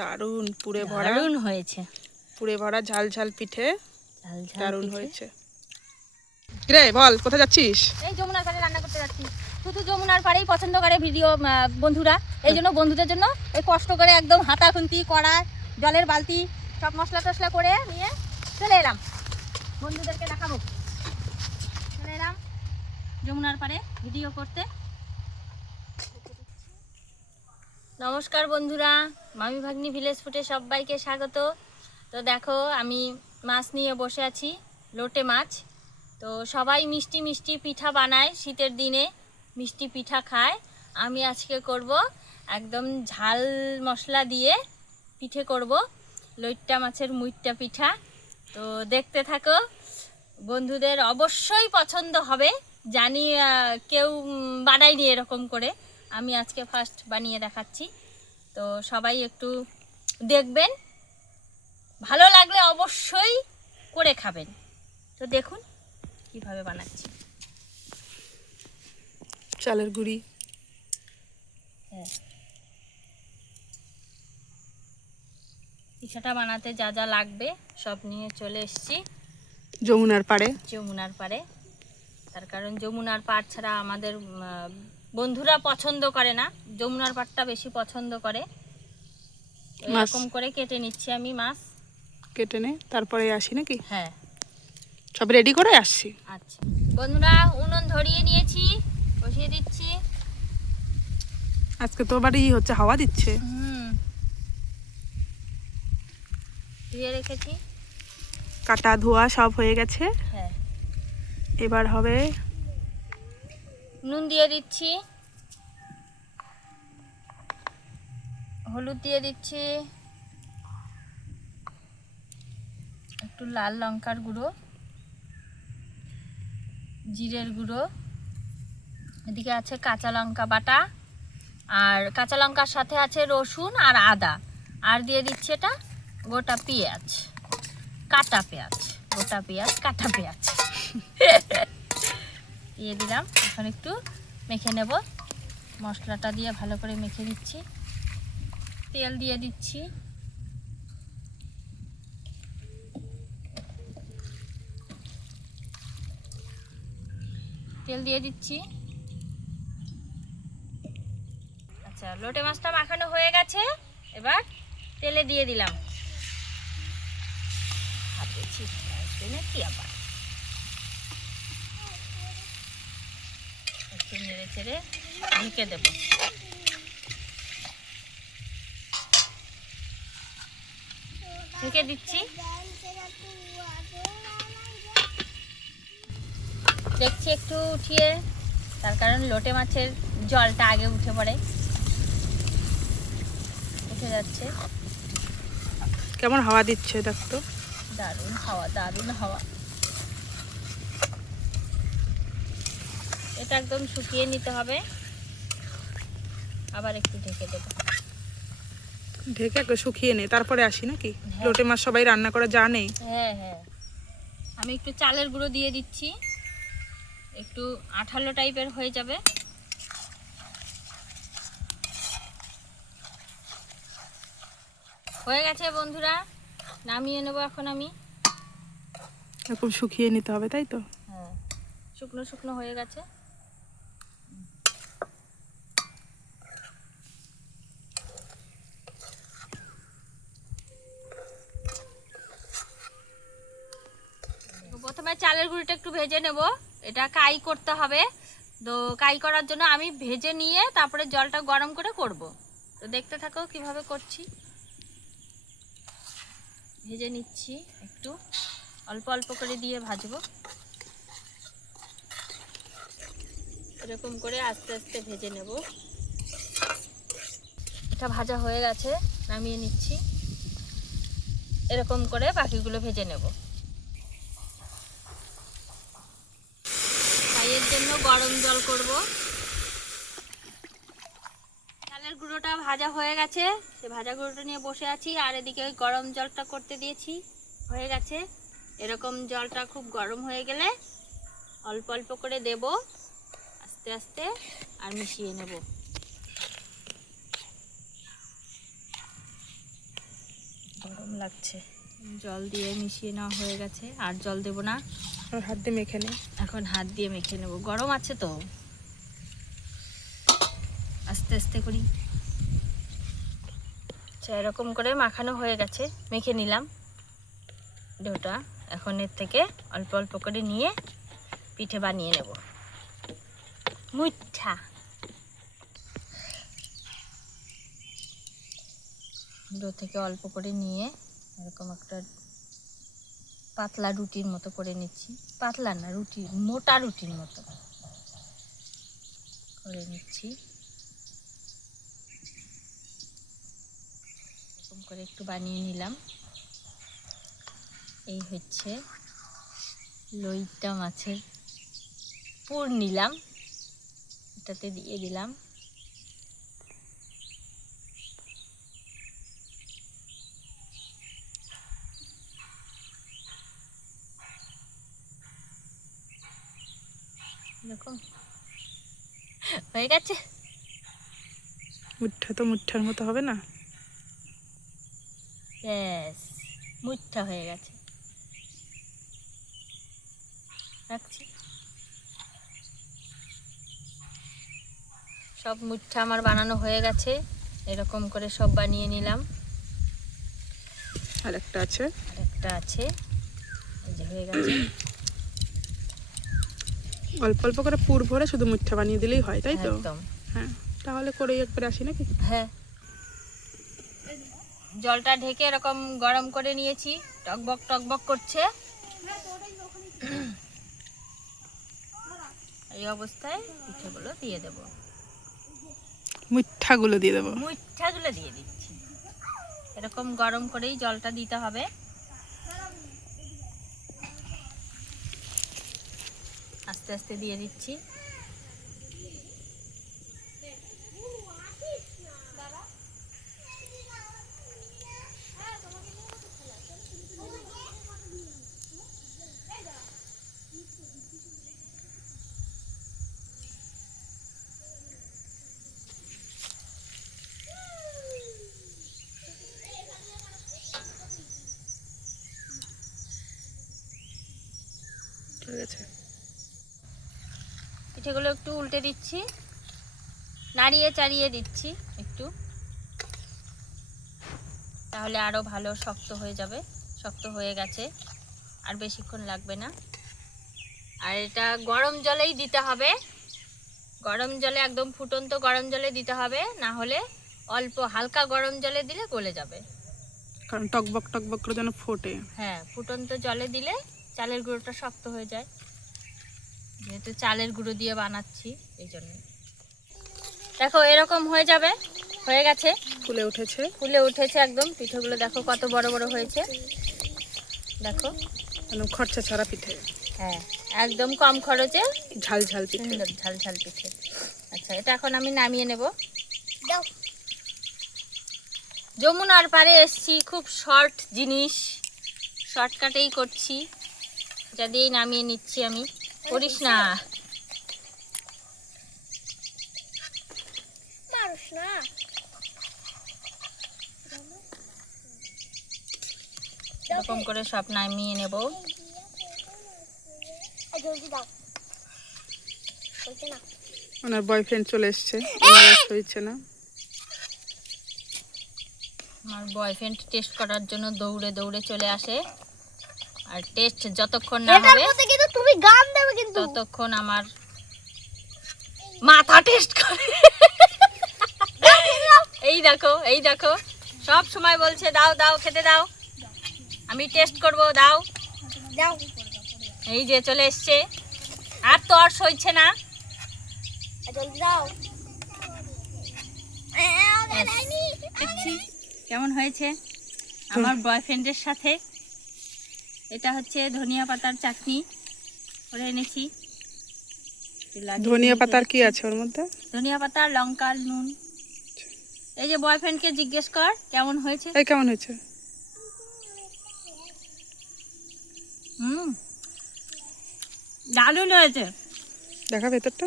দারুণ পুরে ভরা। দারুণ হয়েছে। পুরে ভরা ঝাল ঝাল পিঠে। ঝাল ঝাল দারুণ হয়েছে। রে বল কোথায় যাচ্ছিস? এই যমুনার পাড়ে রান্না করতে যাচ্ছি। শুধু যমুনার পাড়েই পছন্দ করে ভিডিও বন্ধুরা। এই জন্য বন্ধুদের জন্য এই কষ্ট করে একদম হাতা খুন্তি কড়া জলের বালতি সব মশলা টশলা করে নিয়ে চলে এলাম। বন্ধুদেরকে দেখাবো। চলে এলাম যমুনার পাড়ে ভিডিও করতে। নমস্কার বন্ধুরা, মামি ভাগ্নি ভিলেজ ফুটে সবাইকে স্বাগত। তো দেখো, আমি মাছ নিয়ে বসে আছি, লোটে মাছ। তো সবাই মিষ্টি মিষ্টি পিঠা বানায় শীতের দিনে, মিষ্টি পিঠা খায়। আমি আজকে করব একদম ঝাল মশলা দিয়ে পিঠে করব লইট্টা মাছের মুইট্টা পিঠা। তো দেখতে থাকো, বন্ধুদের অবশ্যই পছন্দ হবে। জানি কেউ বানায়নি এরকম করে। আমি আজকে ফার্স্ট বানিয়ে দেখাচ্ছি। তো সবাই একটু দেখবেন। ভালো লাগলে অবশ্যই করে খাবেন। তো দেখুন কীভাবে বানাচ্ছি। চালের গুঁড়ি। হ্যাঁ। পিঠাটা বানাতে যা যা লাগবে সব নিয়ে চলে এসেছি। যমুনার পাড়ে। যমুনার পাড়ে। তার কারণ যমুনার পাড় ছাড়া আমাদের বন্ধুরা পছন্দ করে না যমুনার পাটটা বেশি পছন্দ করে। এরকম করে কেটে নিচ্ছি আমি মাছ। কেটে নে তারপরে আসি নাকি? হ্যাঁ। সব রেডি করে আসছি। আচ্ছা। বন্ধুরা উনুন ধরিয়ে নিয়েছি বসিয়ে দিচ্ছি। আজকে তো বাড়ি হচ্ছে হাওয়া দিচ্ছে। হুম। ধুয়ে রেখেছি। কাটা ধোয়া সব হয়ে গেছে। হ্যাঁ। এবার হবে নুন দিয়ে দিচ্ছি। হলুদ দিয়ে দিচ্ছি। একটু লাল লঙ্কার গুঁড়ো। জিরের গুঁড়ো। এদিকে আছে কাঁচা লঙ্কা বাটা। আর কাঁচা লঙ্কার সাথে আছে রসুন আর আদা। আর দিয়ে দিচ্ছি এটা গোটা পেঁয়াজ। কাটা পেঁয়াজ, গোটা পেঁয়াজ, কাটা পেঁয়াজ। দিয়ে দিলাম। এখন একটু মেখে নেব। মশলাটা দিয়ে ভালো করে মেখে দিচ্ছি তেল দিয়ে দিচ্ছি। তেল দিয়ে দিচ্ছি। আচ্ছা লোটে মাছটা মাখানো হয়ে গেছে। এবার তেলে দিয়ে দিলাম। নাকি আবার? একটু নেড়ে চেড়ে ঢেকে দেব। ঢেকে দিচ্ছি। দেখছি একটু উঠিয়ে তার কারণ লোটে মাছের জলটা আগে উঠে পড়ে। উঠে যাচ্ছে। কেমন হাওয়া দিচ্ছে দেখ তো দারুণ হাওয়া দারুণ হাওয়া। এটা একদম শুকিয়ে নিতে হবে। আবার একটু ঢেকে দেবো। ঢেকে একটু শুকিয়ে নে তারপরে আসি নাকি? হ্যাঁ। লোটে মাছ সবাই রান্না করে জানে। হ্যাঁ হ্যাঁ। আমি একটু চালের গুঁড়ো দিয়ে দিচ্ছি। একটু আঠালো টাইপের হয়ে যাবে। হয়ে গেছে বন্ধুরা নামিয়ে নেব এখন আমি। এরকম শুকিয়ে নিতে হবে তাই তো? হ্যাঁ শুকনো শুকনো হয়ে গেছে তো প্রথমে চালের গুঁড়িটা একটু ভেজে নেব। এটা কাই করতে হবে। তো কাই করার জন্য আমি ভেজে নিয়ে তারপরে জলটা গরম করে করব। তো দেখতে থাকো কীভাবে করছি। ভেজে নিচ্ছি একটু। অল্প অল্প করে দিয়ে ভাজবো। এরকম করে আস্তে আস্তে ভেজে নেব। এটা ভাজা হয়ে গেছে, নামিয়ে নিচ্ছি। এরকম করে বাকিগুলো ভেজে নেব চায়ের জন্য গরম জল করব। চালের গুঁড়োটা ভাজা হয়ে গেছে। সে ভাজা গুঁড়োটা নিয়ে বসে আছি আর এদিকে ওই গরম জলটা করতে দিয়েছি। হয়ে গেছে। এরকম জলটা খুব গরম হয়ে গেলে অল্প অল্প করে দেব। আস্তে আস্তে আর মিশিয়ে নেব। গরম লাগছে। জল দিয়ে মিশিয়ে নেওয়া হয়ে গেছে। আর জল দেব না। হাত দিয়ে মেখে নে। এখন হাত দিয়ে মেখে নেব। গরম আছে তো? আস্তে আস্তে করি। আচ্ছা এরকম করে মাখানো হয়ে গেছে। মেখে নিলাম ডোটা। এখন এর থেকে অল্প অল্প করে নিয়ে পিঠে বানিয়ে নেব। মুঠা ডো থেকে অল্প করে নিয়ে এরকম একটা পাতলা রুটির মতো করে নিচ্ছি। পাতলা না, রুটি, মোটা রুটির মতো করে নিচ্ছি। এরকম করে একটু বানিয়ে নিলাম। এই হচ্ছে লইটা মাছের পুর নিলাম। এটাতে দিয়ে দিলাম। এরকম হয়ে গেছে। মুঠা তো মুঠার মতো হবে না? ব্যাস মুঠা হয়ে গেছে। রাখছি। সব মুঠা আমার বানানো হয়ে গেছে। এরকম করে সব বানিয়ে নিলাম। আর একটা আছে। আর একটা আছে। এই যে হয়ে গেছে। অল্প অল্প করে পুর ভরে শুধু মুঠা বানিয়ে দিলেই হয় তাই তো? হ্যাঁ তাহলে করেই একবার আসি নাকি? হ্যাঁ। জলটা ঢেকে এরকম গরম করে নিয়েছি টকবক টকবক করছে। এই অবস্থায় পিঠেগুলো দিয়ে দেবো। মুঠাগুলো দিয়ে দেবো। মুঠাগুলো দিয়ে দিচ্ছি। এরকম গরম করেই জলটা দিতে হবে। আস্তে আস্তে দিয়ে দিচ্ছি ঠিক আছে পিঠেগুলো একটু উল্টে দিচ্ছি। নাড়িয়ে চাড়িয়ে দিচ্ছি একটু। তাহলে আরও ভালো শক্ত হয়ে যাবে। শক্ত হয়ে গেছে। আর বেশিক্ষণ লাগবে না। আর এটা গরম জলেই দিতে হবে। গরম জলে একদম ফুটন্ত গরম জলে দিতে হবে। না হলে অল্প হালকা গরম জলে দিলে গলে যাবে। কারণ টকবক টকবক করে যেন ফোটে। হ্যাঁ ফুটন্ত জলে দিলে চালের গুঁড়োটা শক্ত হয়ে যায়। যেহেতু চালের গুঁড়ো দিয়ে বানাচ্ছি এই জন্য। দেখো এরকম হয়ে যাবে হয়ে গেছে। ফুলে উঠেছে। ফুলে উঠেছে একদম পিঠেগুলো দেখো কত বড় বড় হয়েছে। দেখো। একদম খরচা ছাড়া পিঠে। হ্যাঁ একদম কম খরচে। ঝাল ঝাল পিঠে। সুন্দর ঝাল ঝাল পিঠে। আচ্ছা এটা এখন আমি নামিয়ে নেব। যমুনার পাড়ে এসছি খুব শর্ট জিনিস। শর্টকাটেই করছি। এটা দিয়েই নামিয়ে নিচ্ছি আমি। করিস না। এরকম করে সব নামিয়ে নেব। ওনার বয়ফ্রেন্ড চলে এসছে। ওনার না। আমার বয়ফ্রেন্ড টেস্ট করার জন্য দৌড়ে দৌড়ে চলে আসে। আর টেস্ট যতক্ষণ না হবে কিন্তু তুমি গান দেবে কিন্তু। ততক্ষণ আমার মাথা টেস্ট করে। এই দেখো এই দেখো সব সময় বলছে দাও দাও খেতে দাও। আমি টেস্ট করব দাও। যাও এই যে চলে এসছে। আর তো আর সইছে না। জলদি দাও। কেমন হয়েছে আমার বয়ফ্রেন্ডের সাথে। এটা হচ্ছে ধনিয়া পাতার চাটনি। করে এনেছি। ধনিয়া পাতার কি আছে ওর মধ্যে? ধনিয়া পাতা লঙ্কা নুন। এই যে বয়ফ্রেন্ডকে জিজ্ঞেস কর কেমন হয়েছে? এই কেমন হয়েছে? হুম। দারুণ হয়েছে। দেখা ভেতরটা।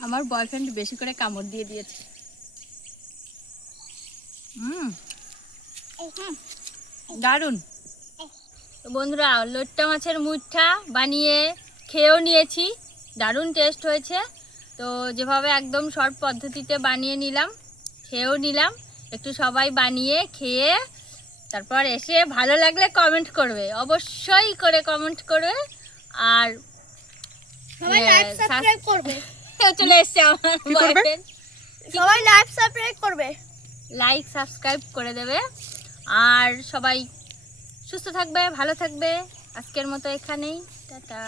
আমার বয়ফ্রেন্ড বেশি করে কামড় দিয়ে দিয়েছে। হুম। দারুণ। বন্ধুরা লোট্টা মাছের মুঠা বানিয়ে খেয়েও নিয়েছি। দারুণ টেস্ট হয়েছে। তো যেভাবে একদম শর্ট পদ্ধতিতে বানিয়ে নিলাম খেয়েও নিলাম। একটু সবাই বানিয়ে খেয়ে তারপর এসে ভালো লাগলে কমেন্ট করবে। অবশ্যই করে কমেন্ট করবে। আর সবাই চলে এসছে আমার সাবস্ক্রাইব করবে? লাইক সাবস্ক্রাইব করে দেবে। আর সবাই সুস্থ থাকবে ভালো থাকবে। আজকের মতো এখানেই। টাটা।